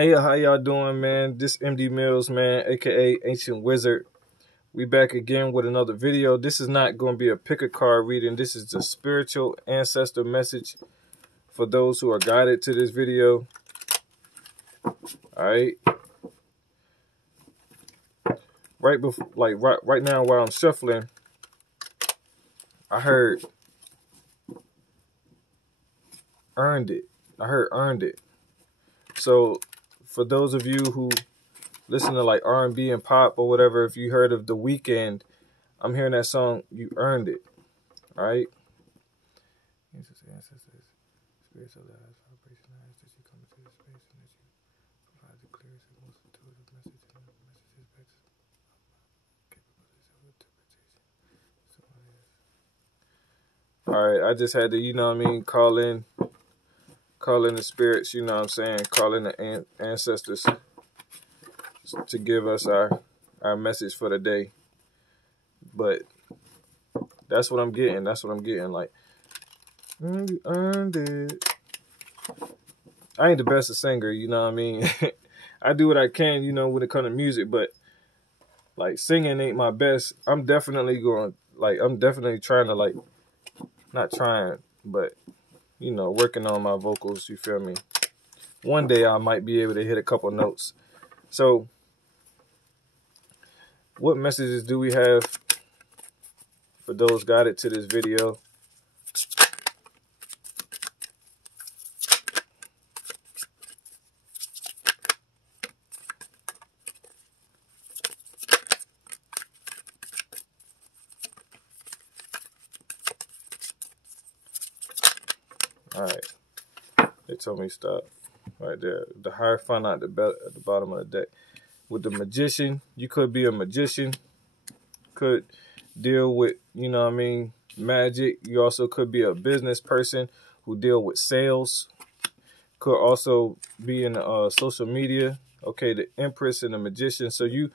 Hey, how y'all doing, man? This MD Millz, man, aka Ancient Wizard. We back again with another video. This is not going to be a pick a card reading. This is the spiritual ancestor message for those who are guided to this video. All right. Right before, right now, while I'm shuffling, I heard earned it. I heard earned it. So for those of you who listen to like R&B and pop or whatever, if you heard of The Weeknd, I'm hearing that song, You Earned It. All right. All right, I just had to, you know what I mean, call in the spirits, you know what I'm saying, call in the ancestors to give us our message for the day. But that's what I'm getting. That's what I'm getting. Like, you earned it. I ain't the best of singer, you know what I mean? I do what I can, you know, when it comes to music, but like singing ain't my best. I'm definitely trying to, like, not trying, but you know, working on my vocals, you feel me? One day I might be able to hit a couple notes. So what messages do we have for those guided to this video? All right, they told me stop right there. The higher fun at the bottom of the deck. With the magician, you could be a magician, could deal with, you know what I mean, magic. You also could be a business person who deal with sales. Could also be in social media. Okay, the Empress and the magician. So you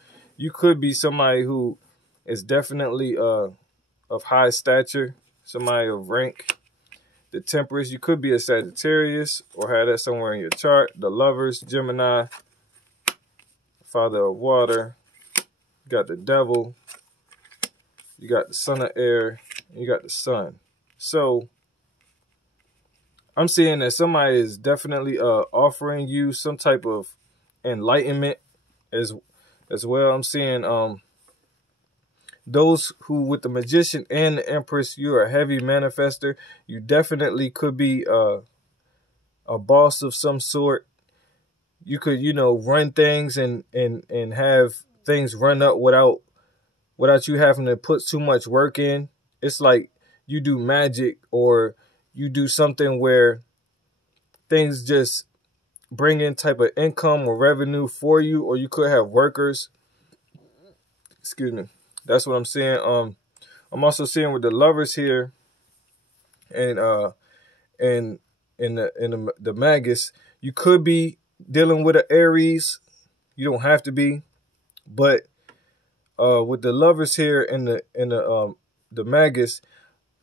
could be somebody who is definitely of high stature, somebody of rank. The Temperance, you could be a Sagittarius or have that somewhere in your chart. The Lovers, Gemini, Father of Water. You got the Devil. You got the Son of Air. And you got the Sun. So I'm seeing that somebody is definitely offering you some type of enlightenment as well. I'm seeing those who with the Magician and the Empress, you're a heavy manifester. You definitely could be a boss of some sort. You could, you know, run things and have things run up without you having to put too much work in. It's like you do magic or you do something where things just bring in type of income or revenue for you, or you could have workers. Excuse me. That's what I'm seeing. I'm also seeing with the Lovers here, and in the Magus, you could be dealing with an Aries. You don't have to be, but with the Lovers here and the Magus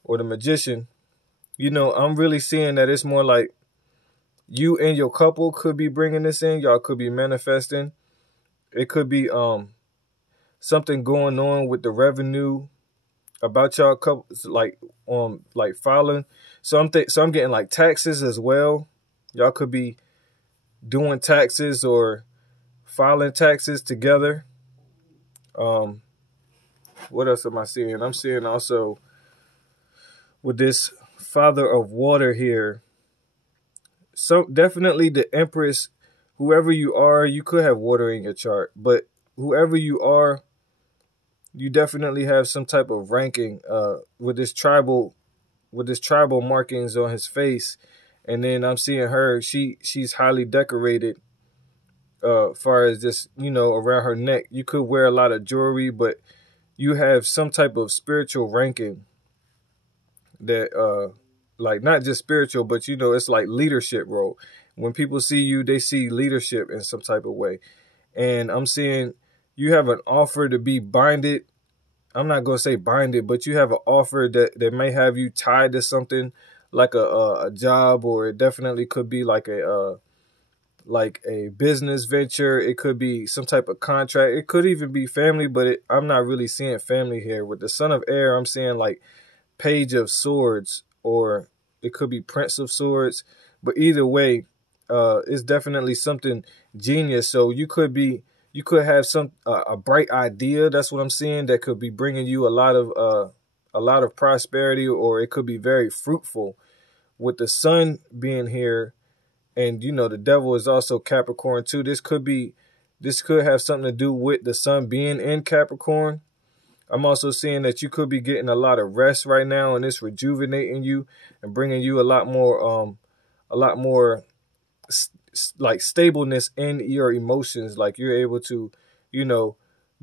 or the Magician, you know, I'm really seeing that it's more like you and your couple could be bringing this in. Y'all could be manifesting. It could be something going on with the revenue about y'all couple, like filing. So I'm getting like taxes as well. Y'all could be doing taxes or filing taxes together. What else am I seeing? I'm seeing also with this Father of Water here. So definitely the Empress, whoever you are, you could have water in your chart, but whoever you are, you definitely have some type of ranking with this tribal markings on his face. And then I'm seeing her, she's highly decorated far as just, you know, around her neck. You could wear a lot of jewelry, but you have some type of spiritual ranking that like not just spiritual, but you know, it's like leadership role. When people see you, they see leadership in some type of way. And I'm seeing you have an offer to be binded. I'm not going to say binded, but you have an offer that may have you tied to something like a job, or it definitely could be like a like a business venture. It could be some type of contract. It could even be family, but I'm not really seeing family here. With the Son of Air, I'm seeing like Page of Swords, or it could be Prince of Swords. But either way, it's definitely something genius. So you could have a bright idea. That's what I'm seeing. That could be bringing you a lot of prosperity, or it could be very fruitful. With the sun being here, and the devil is also Capricorn too. This could have something to do with the sun being in Capricorn. I'm also seeing that you could be getting a lot of rest right now, and it's rejuvenating you and bringing you a lot more like stableness in your emotions. Like you're able to,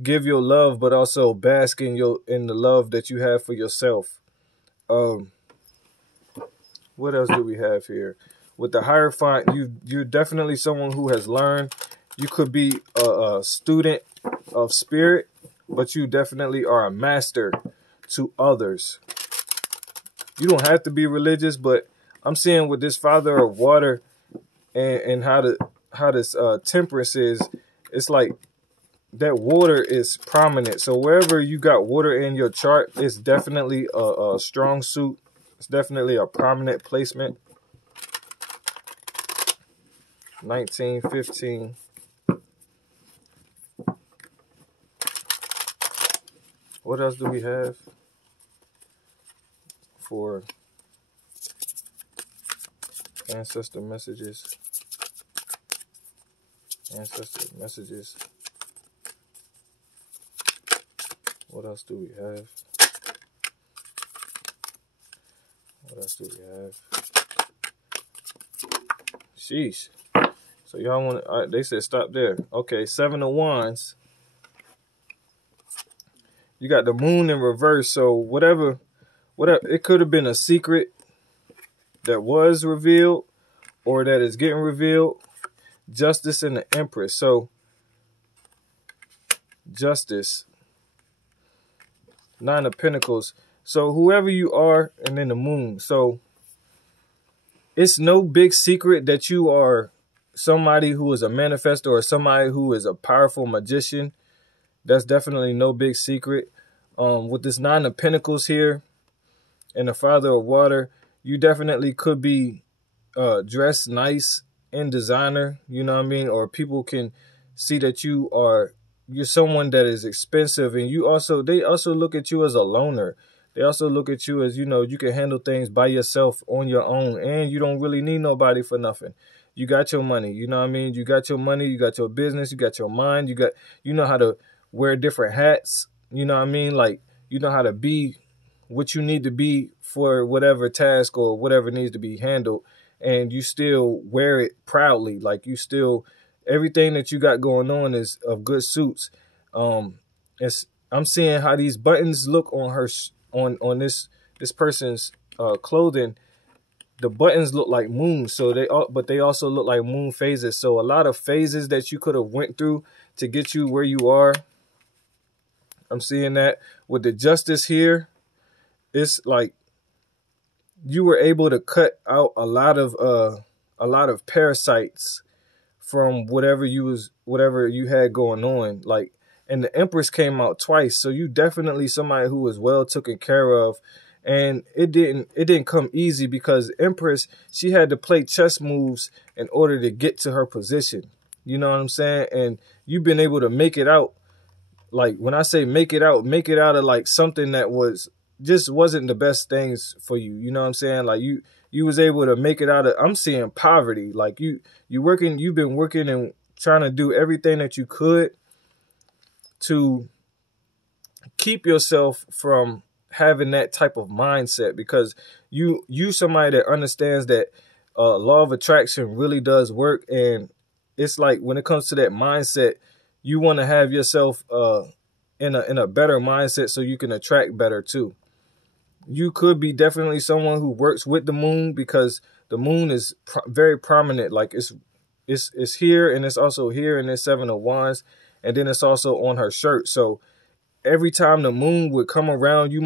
give your love, but also bask in the love that you have for yourself. What else do we have here? With the Hierophant, you're definitely someone who has learned. You could be a student of spirit, but you definitely are a master to others. You don't have to be religious, but I'm seeing with this Father of Water and how this temperance is, it's like that water is prominent. So wherever you got water in your chart, it's definitely a strong suit. It's definitely a prominent placement. 1915. What else do we have for ancestor messages? Ancestor messages. What else do we have? What else do we have? Sheesh. So y'all want they said stop there. Okay, 7 of Wands. You got the moon in reverse. So whatever, it could have been a secret that was revealed or that is getting revealed. Justice and the Empress. So Justice. 9 of Pentacles. So whoever you are, and then the moon. So it's no big secret that you are somebody who is a manifestor or somebody who is a powerful magician. That's definitely no big secret. With this 9 of Pentacles here and the Father of Water, you definitely could be dressed nice and designer, you know what I mean? Or people can see that you're someone that is expensive, and they also look at you as a loner. They also look at you as, you can handle things by yourself on your own, and you don't really need nobody for nothing. You got your money, you know what I mean? You got your money, you got your business, you got your mind, you know how to wear different hats, you know what I mean? Like, you know how to be what you need to be for whatever task or whatever needs to be handled, and you still wear it proudly. Like, everything that you got going on is of good suits. I'm seeing how these buttons look on her, on this person's clothing. The buttons look like moons, but they also look like moon phases. So a lot of phases that you could have went through to get you where you are. I'm seeing that with the Justice here. It's like you were able to cut out a lot of parasites from whatever you had going on. Like, and the Empress came out twice, so you definitely somebody who was well taken care of. And it didn't come easy, because Empress, she had to play chess moves in order to get to her position. You know what I'm saying? And you've been able to make it out. Like, when I say make it out of like something that wasn't the best things for you. You know what I'm saying? Like, you was able to make it out of, I'm seeing poverty. Like, you've been working and trying to do everything that you could to keep yourself from having that type of mindset, because you somebody that understands that law of attraction really does work. And it's like, when it comes to that mindset, you want to have yourself in a better mindset so you can attract better too. You could be definitely someone who works with the moon, because the moon is very prominent. Like, it's here, and it's also here in this 7 of Wands, and then it's also on her shirt. So every time the moon would come around, you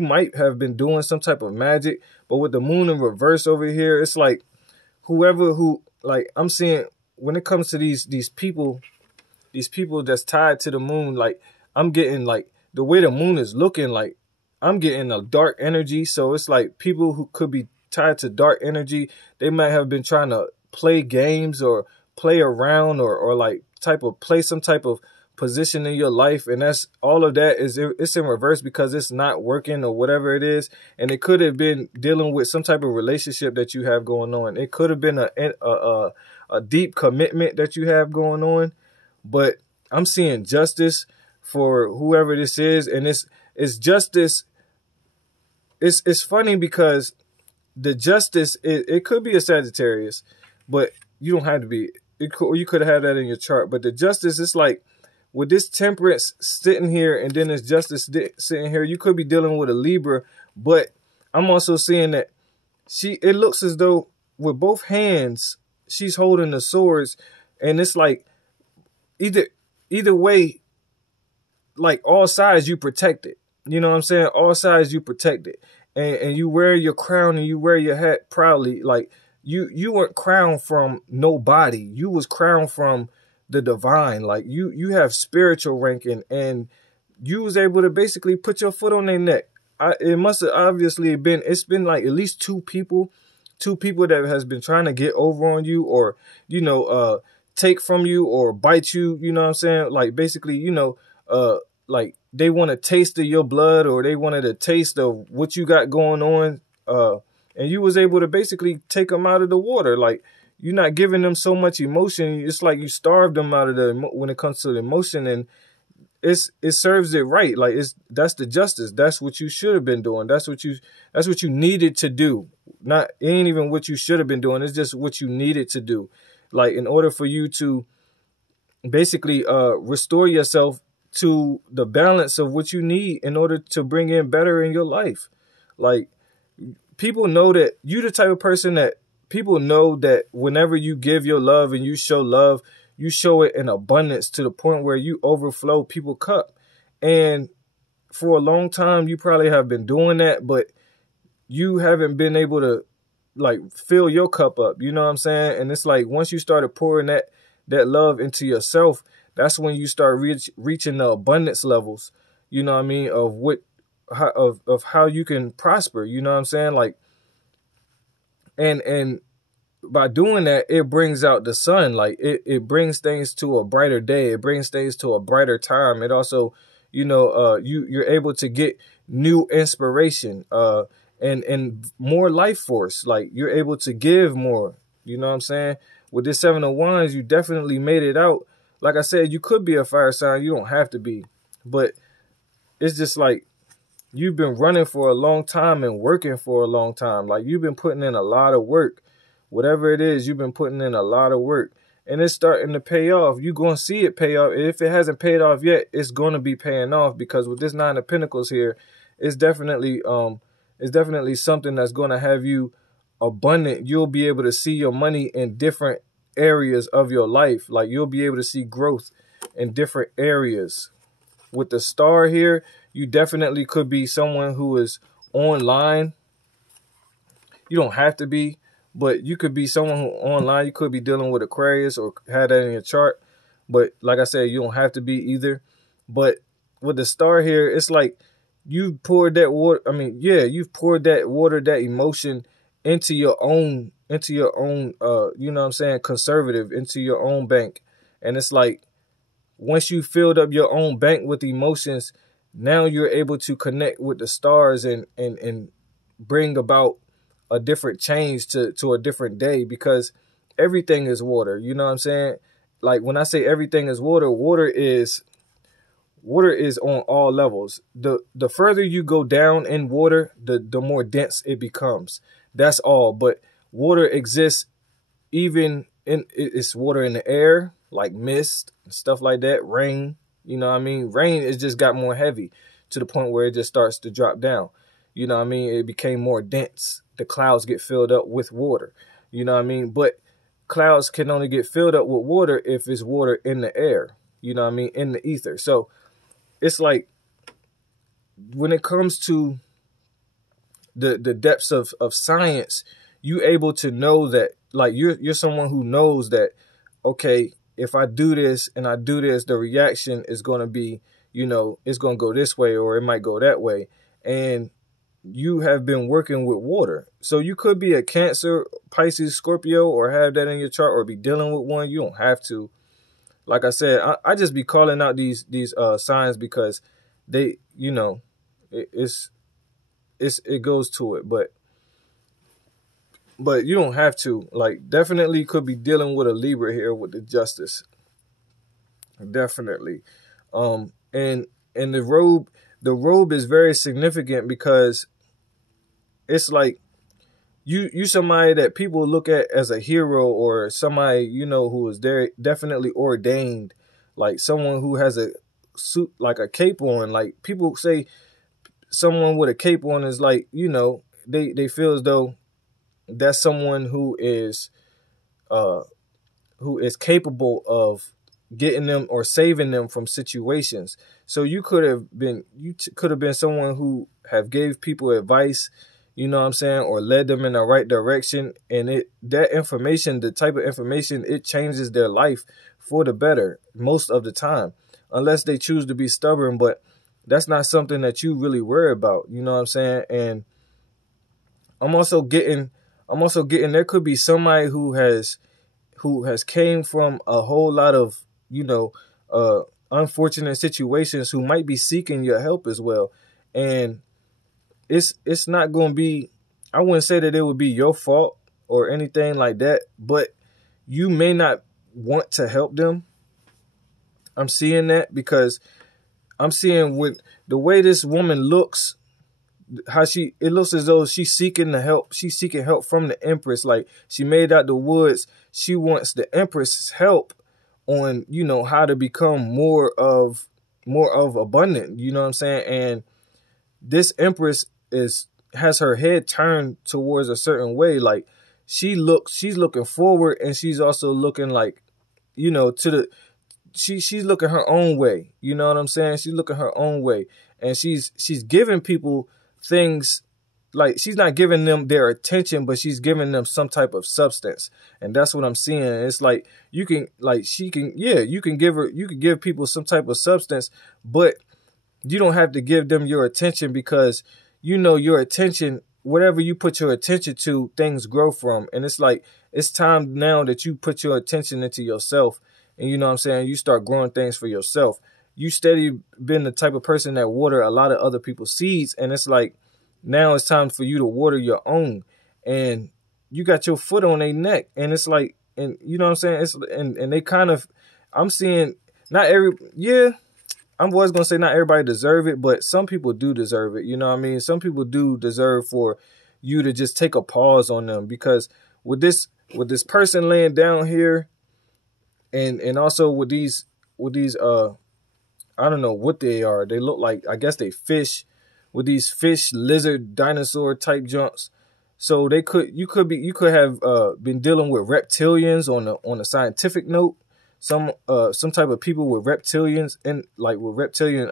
might have been doing some type of magic. But with the moon in reverse over here, it's like like I'm seeing when it comes to these people that's tied to the moon, like I'm getting like the way the moon is looking, like I'm getting a dark energy. So it's like people who could be tied to dark energy, they might have been trying to play games or play around or like play some type of position in your life, and that's all of that it's in reverse because it's not working or whatever it is. And it could have been dealing with some type of relationship that you have going on. It could have been a deep commitment that you have going on. But I'm seeing justice for whoever this is, and it's justice. It's funny because the justice, it could be a Sagittarius, but you don't have to be. You could have had that in your chart. But the justice is like, with this temperance sitting here and then this justice sitting here, you could be dealing with a Libra. But I'm also seeing that it looks as though with both hands, she's holding the swords. And it's like either way, like all sides you protect it. You know what I'm saying? All sides you protect it. And you wear your crown and you wear your hat proudly. Like you weren't crowned from nobody. You was crowned from the divine. Like you have spiritual ranking, and you was able to basically put your foot on their neck. It must have obviously it's been like at least two people that has been trying to get over on you, or take from you or bite you. You know what I'm saying? Like basically, like they want a taste of your blood, or they wanted a taste of what you got going on. And you was able to basically take them out of the water. Like, you're not giving them so much emotion. It's like you starved them out of when it comes to the emotion, and it serves it right. Like that's the justice. That's what you should have been doing. That's what you needed to do. It ain't even what you should have been doing. It's just what you needed to do. Like, in order for you to basically restore yourself to the balance of what you need in order to bring in better in your life. Like, people know that you the type of person that people know that whenever you give your love and you show it in abundance to the point where you overflow people's cup. And for a long time, you probably have been doing that, but you haven't been able to like fill your cup up. You know what I'm saying? And it's like, once you started pouring that love into yourself, that's when you start reaching the abundance levels, you know what I mean, of how you can prosper. You know what I'm saying? Like, and by doing that, it brings out the sun. Like it brings things to a brighter day. It brings things to a brighter time. It also, you're able to get new inspiration, and more life force. Like, you're able to give more. You know what I'm saying? With this 7 of Wands, you definitely made it out. Like I said, you could be a fire sign. You don't have to be. But it's just like, you've been running for a long time and working for a long time. Like, you've been putting in a lot of work. Whatever it is, you've been putting in a lot of work. And it's starting to pay off. You're going to see it pay off. If it hasn't paid off yet, it's going to be paying off. Because with this 9 of Pentacles here, it's definitely something that's going to have you abundant. You'll be able to see your money in different areas of your life. Like, you'll be able to see growth in different areas. With the star here, you definitely could be someone who is online. You don't have to be, but you could be someone who online. You could be dealing with Aquarius or have that in your chart. But like I said, you don't have to be either. But with the star here, it's like you poured that water. I mean, yeah, you've poured that water, that emotion into your own, you know what I'm saying, conservative, into your own bank. And it's like, once you filled up your own bank with emotions, now you're able to connect with the stars and bring about a different change to a different day, because everything is water. You know what I'm saying? Like, when I say everything is water, water is on all levels. The further you go down in water, the more dense it becomes. That's all. But water exists it's water in the air, like mist and stuff like that, rain. You know what I mean? Rain is just got more heavy to the point where it just starts to drop down. You know what I mean? It became more dense. The clouds get filled up with water. You know what I mean? But clouds can only get filled up with water if it's water in the air. You know what I mean? In the ether. So it's like, when it comes to the depths of science, you able to know that, like, you're someone who knows that okay, if I do this and I do this, the reaction is going to be, it's going to go this way or it might go that way. And you have been working with water. So you could be a Cancer, Pisces, Scorpio, or have that in your chart, or be dealing with one. You don't have to. Like I said, I just be calling out these signs because they, it goes to it. But you don't have to. Like, definitely could be dealing with a Libra here with the Justice. Definitely. And the robe is very significant because it's like you somebody that people look at as a hero, or somebody, who is there definitely ordained, like someone who has a suit, like a cape on. Like, people say someone with a cape on is like, they feel as though that's someone who is capable of getting them or saving them from situations. So you could have been someone who have gave people advice, you know what I'm saying, or led them in the right direction. And that information, the type of information, it changes their life for the better most of the time, unless they choose to be stubborn. But that's not something that you really worry about, you know what I'm saying? And I'm also getting there could be somebody who has came from a whole lot of, unfortunate situations, who might be seeking your help as well. And it's not going to be, I wouldn't say that it would be your fault or anything like that, but you may not want to help them. I'm seeing that because I'm seeing with the way this woman looks, it looks as though she's seeking the help. She's seeking help from the Empress. Like, she made out the woods. She wants the Empress's help on, how to become more of abundant. You know what I'm saying? And this Empress has her head turned towards a certain way. Like, she's looking forward, and she's also looking like, she's looking her own way. You know what I'm saying? She's looking her own way, and she's giving people things. Like, she's not giving them their attention, but she's giving them some type of substance. And that's what I'm seeing. It's like, you can give people some type of substance, but you don't have to give them your attention, because your attention, whatever you put your attention to, things grow from. And it's like, it's time now that you put your attention into yourself, and you know what I'm saying, you start growing things for yourself. You steady been the type of person that water a lot of other people's seeds, and it's like, now it's time for you to water your own. And you got your foot on their neck, and it's like, and you know what I'm saying, and they kind of, I'm seeing, I was going to say not everybody deserve it, but some people do deserve it. You know what I mean? Some people do deserve for you to just take a pause on them, because with this person laying down here, and also with these I don't know what they are. They look like, I guess they fish, with these fish, lizard, dinosaur type jumps. So you could have been dealing with reptilians on a scientific note. Some type of people with reptilians, and like with reptilian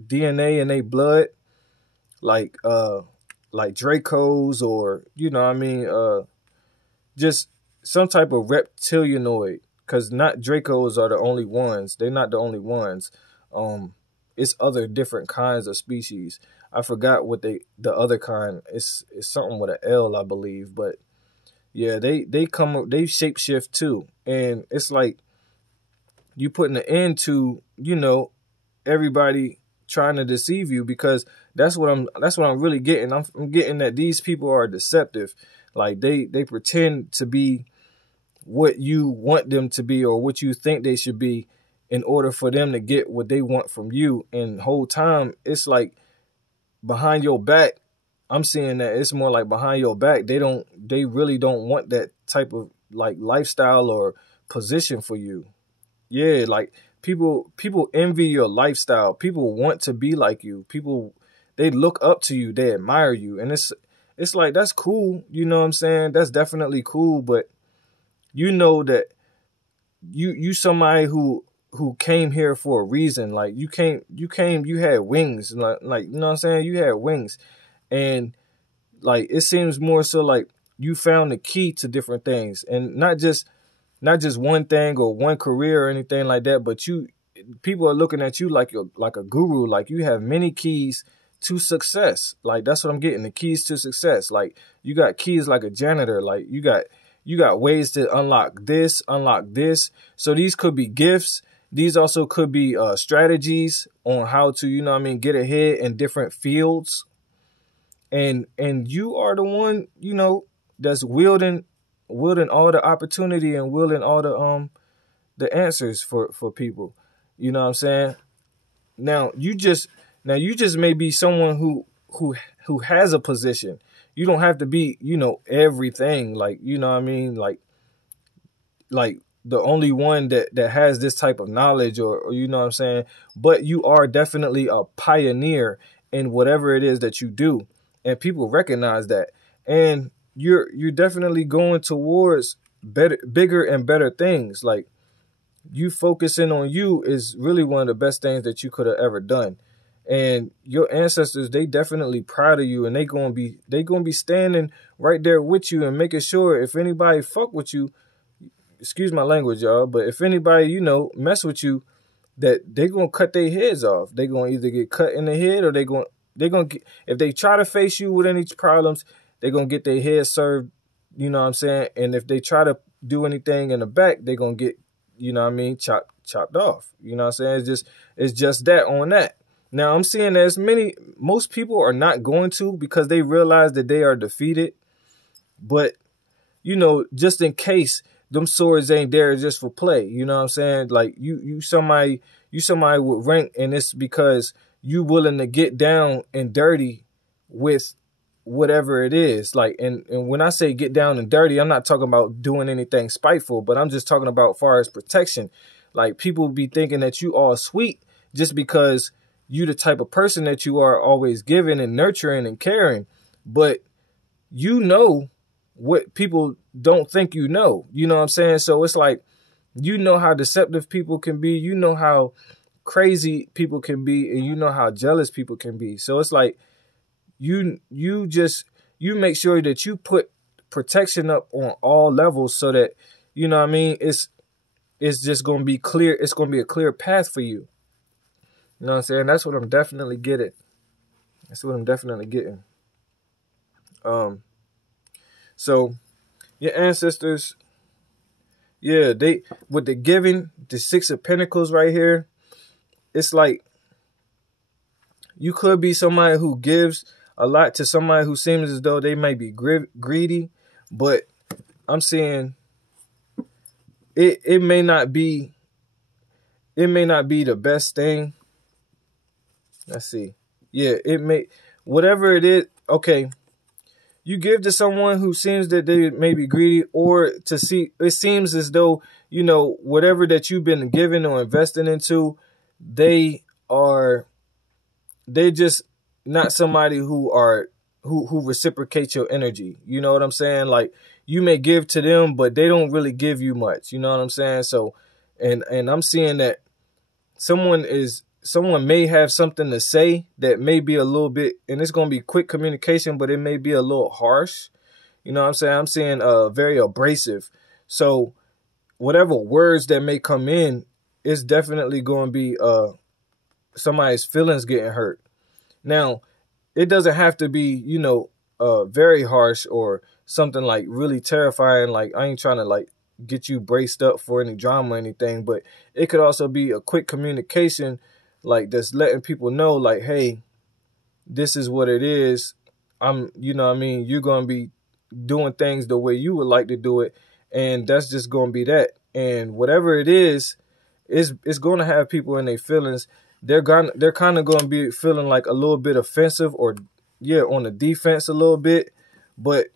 DNA in their blood, like Dracos, or just some type of reptilianoid. Because not Dracos are the only ones. They're not the only ones. It's other different kinds of species. I forgot what the other kind is. It's something with an L, I believe. But yeah, they shapeshift too, and it's like, you putting an end to, everybody trying to deceive you, because that's what I'm really getting. I'm getting that these people are deceptive. Like, they pretend to be what you want them to be, or what you think they should be, in order for them to get what they want from you. And the whole time, it's like, behind your back, I'm seeing that it's more like behind your back, they really don't want that type of like lifestyle or position for you. Yeah, like, people envy your lifestyle. People want to be like you. People, they look up to you. They admire you. And it's like, that's cool. You know what I'm saying? That's definitely cool. But you know that you somebody who came here for a reason. Like, you had wings. Like, you know what I'm saying? You had wings. And like, it seems more so like you found the key to different things, and not just not just one thing or one career or anything like that, but people are looking at you like you're like a guru, like you have many keys to success. Like that's what I'm getting, the keys to success. Like you got keys like a janitor, like you got ways to unlock this, unlock this. So these could be gifts. These also could be strategies on how to, you know what I mean, get ahead in different fields. And you are the one, you know, that's wielding all the opportunity and wielding all the answers for people. You know what I'm saying? Now you just may be someone who has a position. You don't have to be, you know, everything. Like, you know what I mean? Like the only one that has this type of knowledge or you know what I'm saying? But you are definitely a pioneer in whatever it is that you do. And people recognize that. And you're definitely going towards bigger and better things. Like you focusing on you is really one of the best things that you could have ever done. And your ancestors, they definitely proud of you, and they gonna be standing right there with you and making sure if anybody fuck with you, excuse my language, y'all, but if anybody, you know, mess with you, that they gonna cut their heads off. They gonna either get cut in the head or they gonna get, if they try to face you with any problems, they gonna get their head served, you know what I'm saying? And if they try to do anything in the back, they gonna get, you know what I mean, chopped off. You know what I'm saying? It's just that on that. Now I'm seeing most people are not going to, because they realize that they are defeated. But, you know, just in case them swords ain't there just for play, you know what I'm saying? Like you somebody with rank, and it's because you willing to get down and dirty with whatever it is. Like, and when I say get down and dirty, I'm not talking about doing anything spiteful, but I'm just talking about far as protection. Like people be thinking that you all sweet just because you the type of person that you are, always giving and nurturing and caring. But you know what people don't think you know. You know what I'm saying? So it's like, you know how deceptive people can be. You know how crazy people can be. And you know how jealous people can be. So it's like, you make sure that you put protection up on all levels so that, you know what I mean, it's just going to be clear. It's going to be a clear path for you. You know what I'm saying? That's what I'm definitely getting. So your ancestors, yeah, they, with the giving, the Six of Pentacles right here, it's like you could be somebody who gives a lot to somebody who seems as though they may be greedy, but I'm seeing it may not be the best thing. Let's see. Yeah, it may, whatever it is. Okay. You give to someone who seems that they may be greedy, or to see, it seems as though, you know, whatever that you've been giving or investing into, they just not somebody who reciprocate your energy. You know what I'm saying? Like you may give to them, but they don't really give you much. You know what I'm saying? So, and I'm seeing that someone may have something to say that may be a little bit, and it's going to be quick communication, but it may be a little harsh. You know what I'm saying? I'm seeing very abrasive. So whatever words that may come in, it's definitely going to be somebody's feelings getting hurt. Now, it doesn't have to be, you know, very harsh or something like really terrifying. Like I ain't trying to like get you braced up for any drama or anything, but it could also be a quick communication, like that's letting people know, like, hey, this is what it is. You know what I mean? You're going to be doing things the way you would like to do it. And that's just going to be that. And whatever it is, it's going to have people in their feelings. They're kind of going to be feeling like a little bit offensive, or yeah, on the defense a little bit. But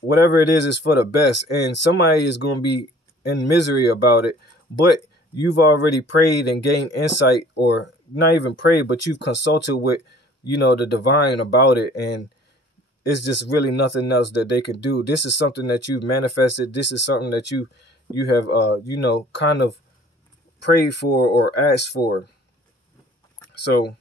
whatever it is for the best. And somebody is going to be in misery about it. But you've already prayed and gained insight, or not even prayed, but you've consulted with, you know, the divine about it. And it's just really nothing else that they can do. This is something that you've manifested. This is something that you have, you know, kind of prayed for or asked for. So